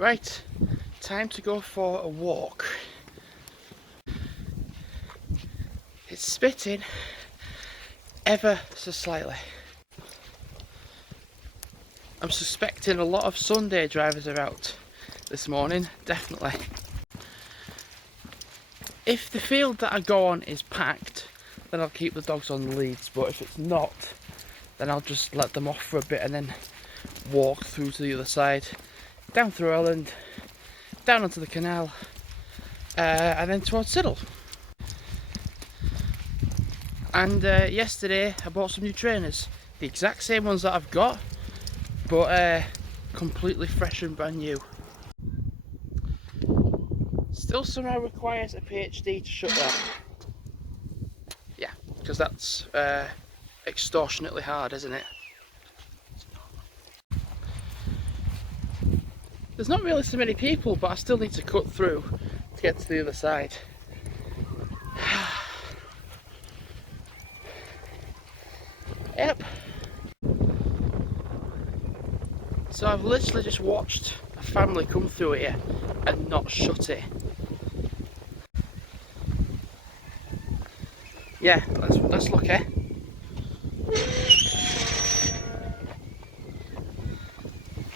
Right, time to go for a walk. It's spitting ever so slightly. I'm suspecting a lot of Sunday drivers are out this morning, definitely. If the field that I go on is packed, then I'll keep the dogs on the leads, but if it's not, then I'll just let them off for a bit and then walk through to the other side, down through Elland, down onto the canal, and then towards Siddal. And yesterday I bought some new trainers, the exact same ones that I've got, but completely fresh and brand new. Still somehow requires a PhD to shut that. Yeah, because that's extortionately hard, isn't it? There's not really so many people, but I still need to cut through to get to the other side. Yep. So I've literally just watched a family come through here and not shut it. Yeah, let's look, eh?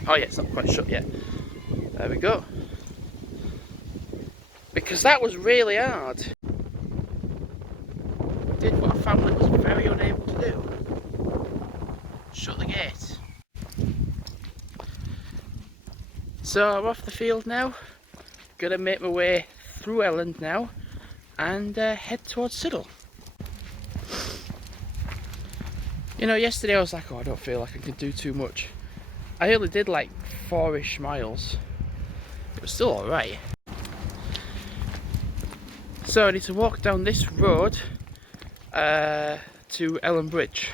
Oh yeah, it's not quite shut yet. There we go. Because that was really hard. Did what a family was very unable to do. Shut the gate. So I'm off the field now. Gonna make my way through Elland now and head towards Siddal. You know, yesterday I was like, oh, I don't feel like I can do too much. I only did like 4-ish miles. It was still alright. So I need to walk down this road to Elland Bridge.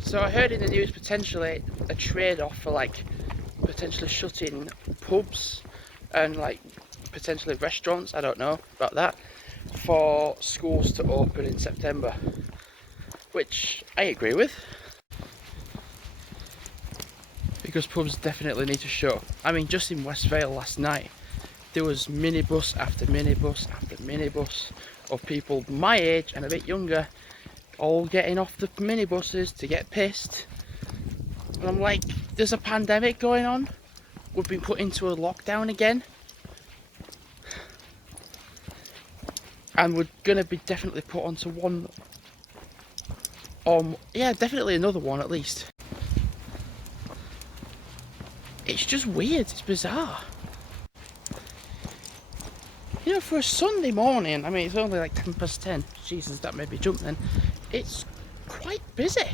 So I heard in the news potentially a trade-off for like potentially shutting pubs and like potentially restaurants, I don't know about that, for schools to open in September, which I agree with, because pubs definitely need to shut. I mean, just in West Vale last night there was minibus after minibus after minibus of people my age and a bit younger all getting off the minibuses to get pissed. And I'm like, there's a pandemic going on, we've been put into a lockdown again, and we're gonna be definitely put onto one, yeah, definitely another one at least. It's just weird, it's bizarre. You know, for a Sunday morning, I mean, it's only like 10:10. Jesus, that made me jump then. It's quite busy.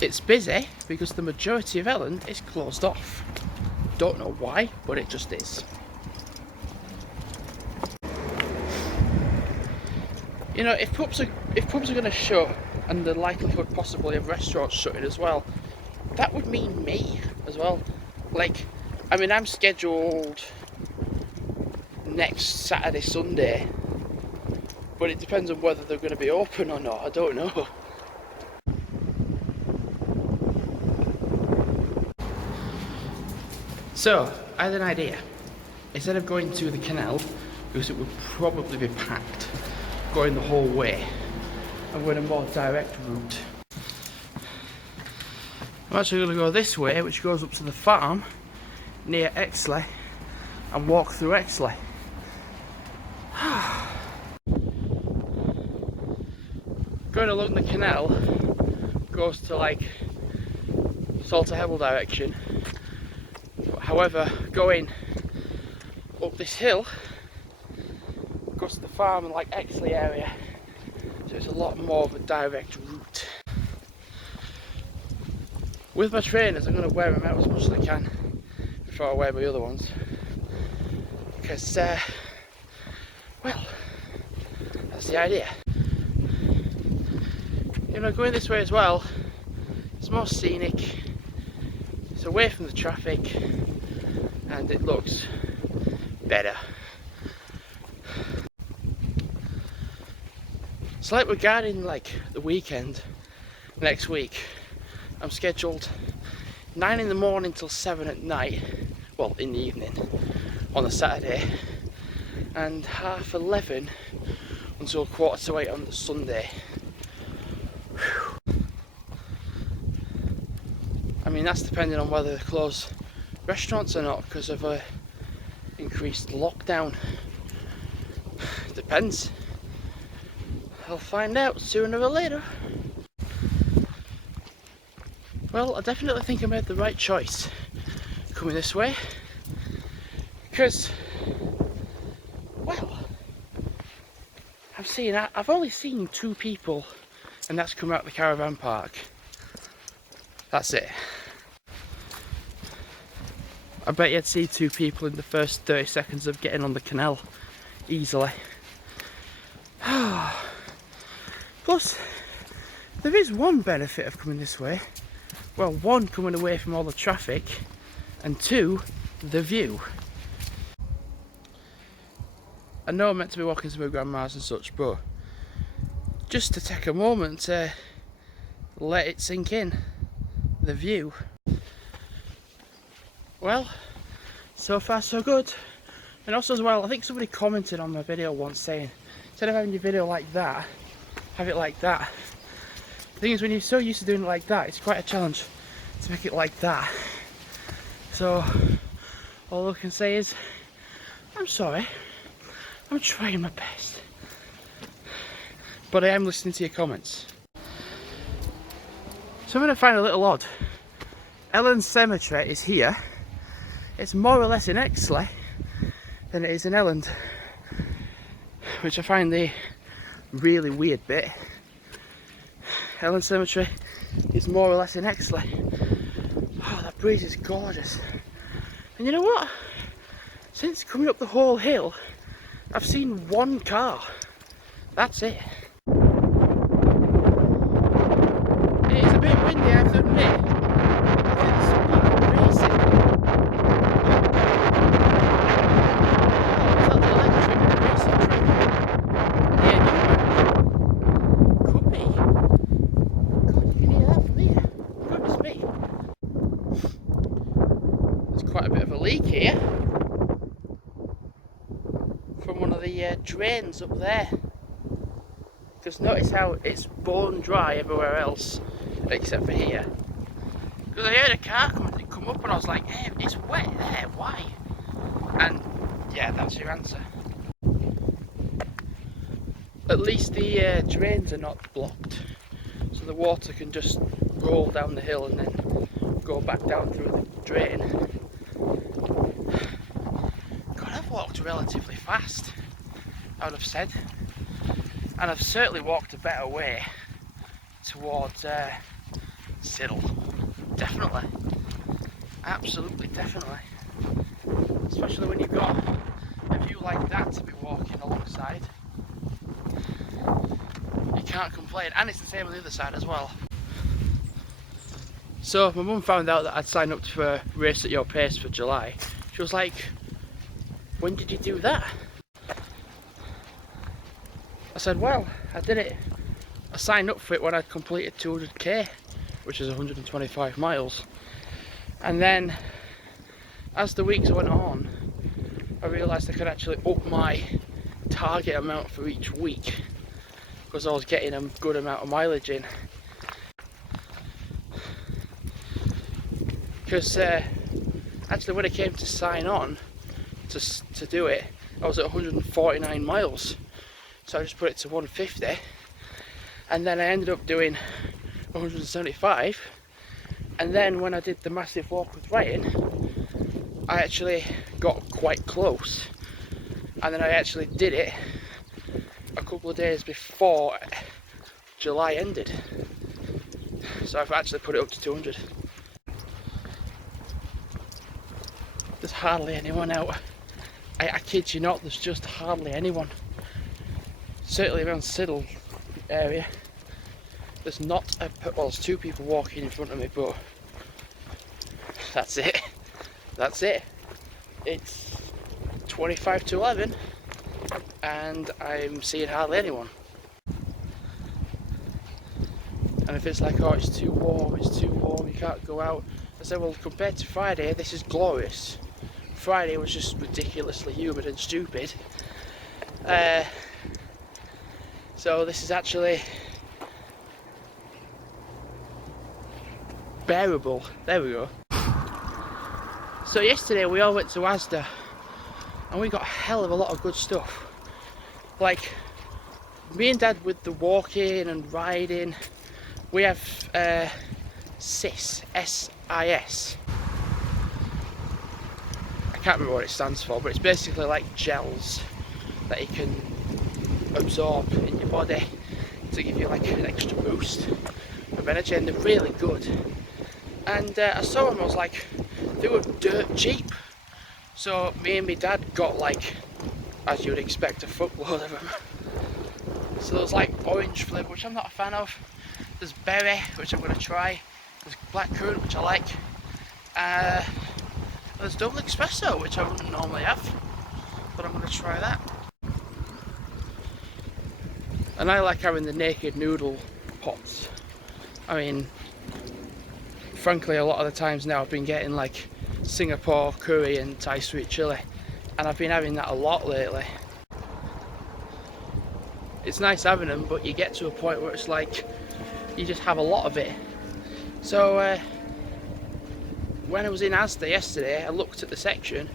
It's busy because the majority of Elland is closed off. Don't know why, but it just is. You know, if pubs are going to shut, and the likelihood possibly of restaurants shutting as well, that would mean me as well. Like, I mean, I'm scheduled next Saturday, Sunday, but it depends on whether they're going to be open or not. I don't know. So, I had an idea. Instead of going to the canal, because it would probably be packed, going the whole way, I'm going a more direct route. I'm actually going to go this way, which goes up to the farm near Exley, and walk through Exley. Going along the canal goes to like Salter Hebble direction. However, going up this hill goes to the farm and like Exley area, so it's a lot more of a direct route. With my trainers, I'm going to wear them out as much as I can before I wear my other ones, because well, that's the idea. You know, going this way as well, it's more scenic, it's away from the traffic, and it looks better. It's like regarding like the weekend next week, I'm scheduled 9 in the morning till 7 at night, well in the evening on a Saturday, and 11:30 until 7:15 on the Sunday. Whew. I mean, that's depending on whether they close restaurants or not because of a increased lockdown. Depends. I'll find out sooner or later. Well, I definitely think I made the right choice coming this way because, well, I've only seen 2 people, and that's come out of the caravan park. That's it. I bet you'd see 2 people in the first 30 seconds of getting on the canal easily. Plus, there is one benefit of coming this way. Well, 1, coming away from all the traffic, and 2, the view. I know I'm meant to be walking to my grandma's and such, but just to take a moment to let it sink in, the view. Well, so far so good. And also as well, I think somebody commented on my video once saying, instead of having your video like that, have it like that. The thing is, when you're so used to doing it like that, it's quite a challenge to make it like that. So all I can say is, I'm sorry, I'm trying my best, but I am listening to your comments. So I'm going to find a little odd. Ellen's cemetery is here. It's more or less in Exley than it is in Elland, which I find the really weird bit. Ellen's cemetery is more or less in Exley. Oh, that breeze is gorgeous. And you know what? Since coming up the whole hill, I've seen 1 car. That's it. It is a bit windy, I have to admit. I think some people are racing. Is that the electric racing track? Yeah, could be. God, you can hear that from here. Goodness me. There's quite a bit of a leak here from one of the drains up there. Because notice how it's bone dry everywhere else except for here. Because I heard a car come up and I was like, hey, it's wet there, why? And yeah, that's your answer. At least the drains are not blocked, so the water can just roll down the hill and then go back down through the drain. God, I've walked relatively fast, I would have said. And I've certainly walked a better way towards Siddal. Definitely. Absolutely, definitely. Especially when you've got a view like that to be walking alongside. You can't complain. And it's the same on the other side as well. So my mum found out that I'd signed up for a race at your pace for July. She was like, when did you do that? I said, well, I did it. I signed up for it when I completed 200k, which is 125 miles. And then, as the weeks went on, I realised I could actually up my target amount for each week because I was getting a good amount of mileage in. Because actually, when it came to sign on to do it, I was at 149 miles. So I just put it to 150, and then I ended up doing 175, and then when I did the massive walk with Ryan, I actually got quite close, and then I actually did it a couple of days before July ended, so I've actually put it up to 200. There's hardly anyone out. I kid you not, there's just hardly anyone. Certainly around Siddal area, there's not a, well, there's 2 people walking in front of me, but that's it. That's it. It's 25 to 11 and I'm seeing hardly anyone. And if it's like, oh, it's too warm, you can't go out, said, well, compared to Friday, this is glorious. Friday was just ridiculously humid and stupid. So this is actually bearable. There we go. So yesterday we all went to Asda and we got a hell of a lot of good stuff. Like, me and Dad with the walking and riding, we have SIS, S-I-S. I can't remember what it stands for, but it's basically like gels that you can absorb in your body to give you like an extra boost of energy, and they're really good. And I saw them, I was like, they were dirt cheap. So me and my dad got, like, as you would expect, a fuckload of them. So there's like orange flavour, which I'm not a fan of. There's berry, which I'm going to try. There's blackcurrant, which I like. There's double espresso, which I wouldn't normally have, but I'm going to try that. And I like having the naked noodle pots. I mean, frankly, a lot of the times now I've been getting like Singapore curry and Thai sweet chilli, and I've been having that a lot lately. It's nice having them, but you get to a point where it's like you just have a lot of it. So when I was in Asda yesterday, I looked at the section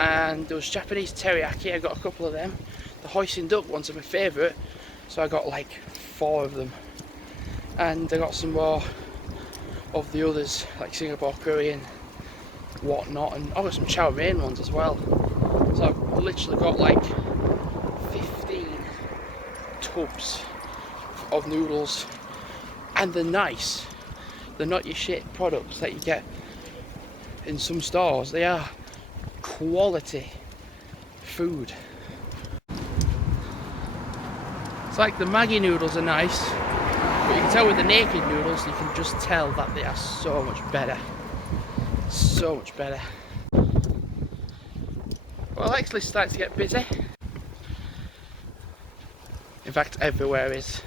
and there was Japanese teriyaki. I got a couple of them. The hoisin duck ones are my favourite, so I got like 4 of them. And I got some more of the others, like Singapore curry and whatnot, and I got some chow mein ones as well. So I've literally got like 15 tubs of noodles, and they're nice. They're not your shit products that you get in some stores. They are quality food. It's like the Maggi noodles are nice, but you can tell with the naked noodles, you can just tell that they are so much better. So much better. Well, actually starting to get busy. In fact, everywhere is.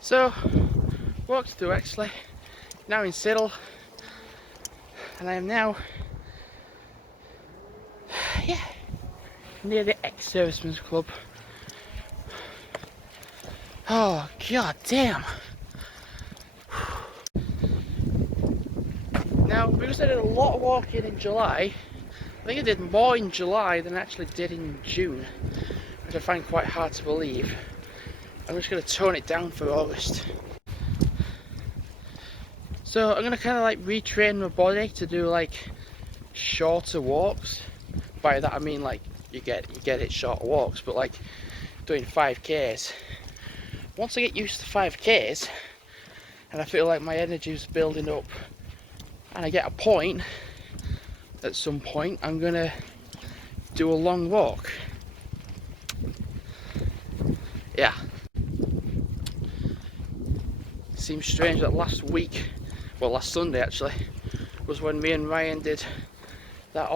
So, walked through Exley, now in Siddal, and I am now, near the ex-servicemen's club. Oh, god damn. Now, because I did a lot of walking in July, I think I did more in July than I actually did in June, which I find quite hard to believe. I'm just going to tone it down for August. So I'm going to kind of like retrain my body to do like shorter walks. By that I mean like you get it shorter walks, but like doing 5Ks. Once I get used to 5Ks and I feel like my energy is building up and I get a point, at some point I'm going to do a long walk. Yeah. Seems strange that last week, well last Sunday actually, was when me and Ryan did that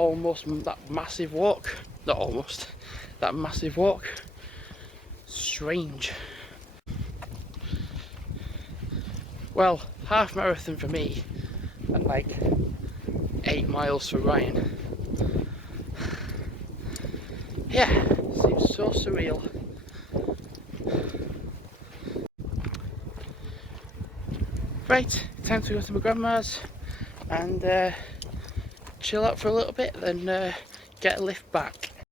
massive walk. Not almost, that massive walk. Strange. Well, half marathon for me and like 8 miles for Ryan. Yeah, seems so surreal. Right, time to go to my grandma's and chill out for a little bit, then get a lift back.